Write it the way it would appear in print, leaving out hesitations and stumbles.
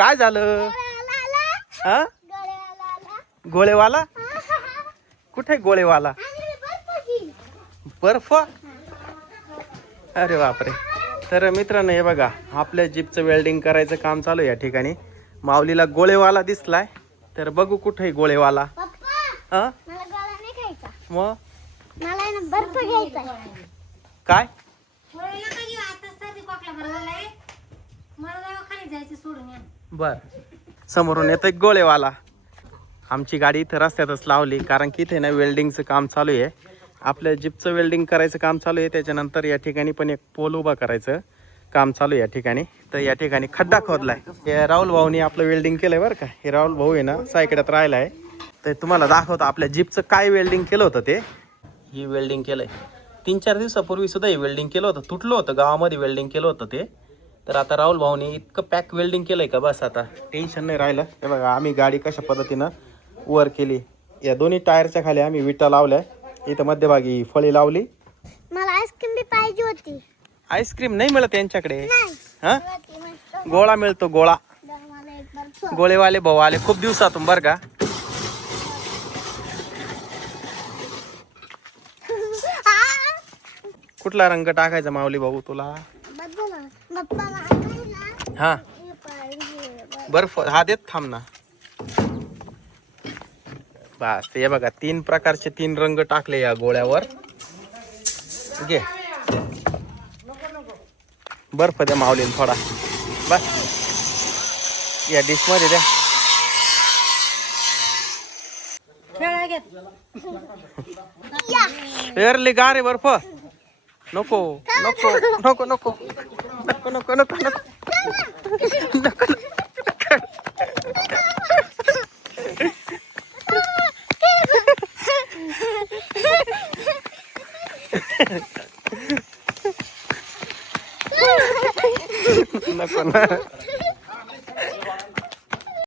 काय झालं? हा गोळेवाला कुठे गोळेवाला? बर्फ? अरे बापरे. तर मित्रांनो हे बघा आपल्या जीपचं वेल्डिंग करायचं काम चालू आहे या ठिकाणी. माऊलीला गोळेवाला दिसलाय तर बघू कुठे गोळेवाला. हा मग बर्फ घ्यायचा. काय बर समोरून येतोय गोळेवाला. आमची गाडी इथं रस्त्यातच लावली कारण की इथे ना वेल्डिंगचं काम चालू आहे. आपल्या जीपचं वेल्डिंग करायचं काम चालू आहे. त्याच्यानंतर या ठिकाणी पण एक पोल उभा करायचं काम चालू आहे या ठिकाणी. तर या ठिकाणी खड्डा खोदलाय. हे राहुल भाऊनी आपलं वेल्डिंग केलंय बरं का. हे राहुल भाऊ आहे ना सायकड्यात राहिला आहे. तर तुम्हाला दाखवतो आपल्या जीपचं काय वेल्डिंग केलं होतं ते. ही वेल्डिंग केलंय 3-4 दिवसापूर्वी सुद्धा हे वेल्डिंग केलं होतं. तुटलं होतं गावामध्ये वेल्डिंग केलं होतं ते. तर आता राहुल भाऊनी इतकं पॅक वेल्डिंग केलंय का बस आता टेन्शन नाही राहिलं. हे बघा आम्ही गाडी कशा पद्धतीनं वर केली. या दोन्ही टायरच्या खाली आम्ही विटा लावल्या. इथं मध्यभागी फळी लावली. मला आईस्क्रीम बी पाहिजे होती. आईस्क्रीम नाही मिळत यांच्याकडे. हा गोळा मिळतो गोळा. गोळेवाले भाऊ आले खूप दिवसातून बरं का. कुठला रंग टाकायचा माऊली भाऊ तुला? हा बर्फ हा देत थांब ना. बस हे बघा 3 प्रकारचे 3 रंग टाकले या गोळ्यावर. घे बर्फ द्या माऊलीला थोडा. बस या डिश मध्ये द्या. एरली गा रे बर्फ. नको नको नको नको नको नको नको नको नको ना.